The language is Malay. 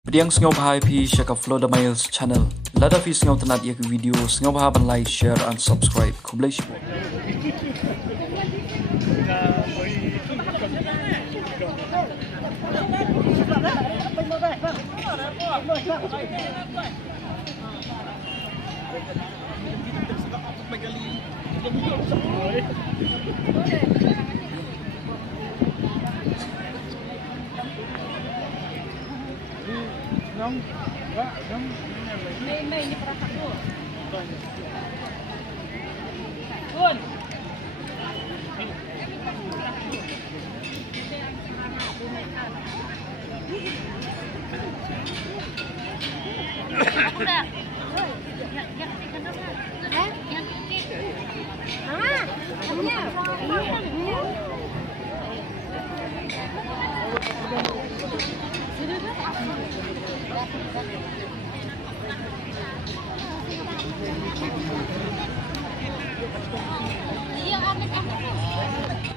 Pediang sengau bahai pi syaka Flow the Miles channel. Lada fi sengau tenat yak video sengau bahai ban like, share and subscribe. Kublai shibu. May ini perasa ko. Kun. Ako na.